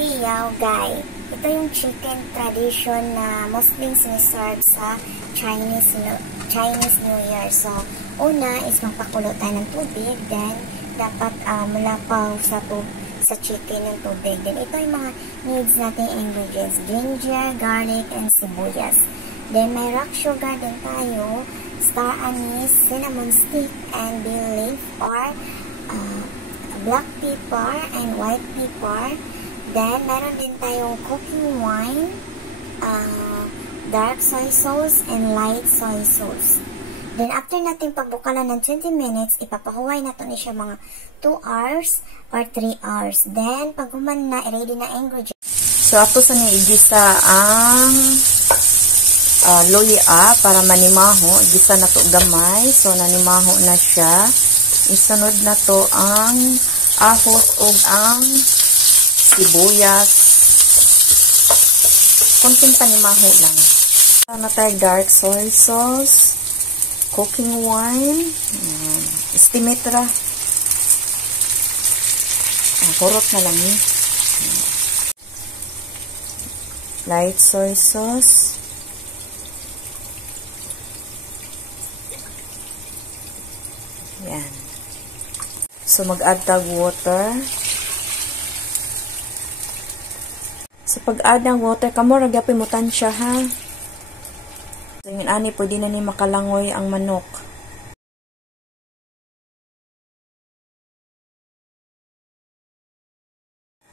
Liao Gai. Ito yung chicken tradition na mostly siniserve sa Chinese New Year. So, una is magpakulo tayo ng tubig. Then, dapat malapaw sa chicken ng tubig. Then, ito yung mga needs nating ingredients. Ginger, garlic, and sibuyas. Then, may rock sugar din tayo. Star anise, cinnamon stick, and bay leaf or black pepper and white pepper. Then, meron din tayong cooking wine, dark soy sauce, and light soy sauce. Then, after natin pagbukalan ng 20 minutes, ipapahuway natin siya mga 2 hours or 3 hours. Then, pag human na, ready na ingredients. So, ato sa niya igisa ang loya para manimaho. Igisa na to gamay. So, nanimaho na siya. Isunod na to ang ahos o ang sibuyas. Konting panimaho lang. Na tayo dark soy sauce, cooking wine, estimate ra. Hurot na lang eh. Light soy sauce. Yan. So, mag-add tag water. Sa pag-add ng water, kamo ragyapin mo tansya ha. So, yung ani, pwede na ni makalangoy ang manok.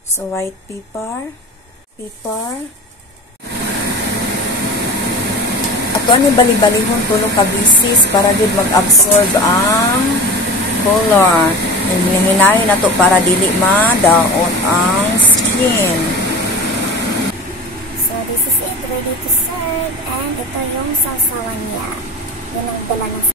So, white pepper. Ato ani bali-balihon tulong kabisis para gid mag-absorb ang color. Hinahinay na to para dili madaot ang skin. So, this is it. Ready to serve. And ito yung sausawan niya. Yun ang dala ng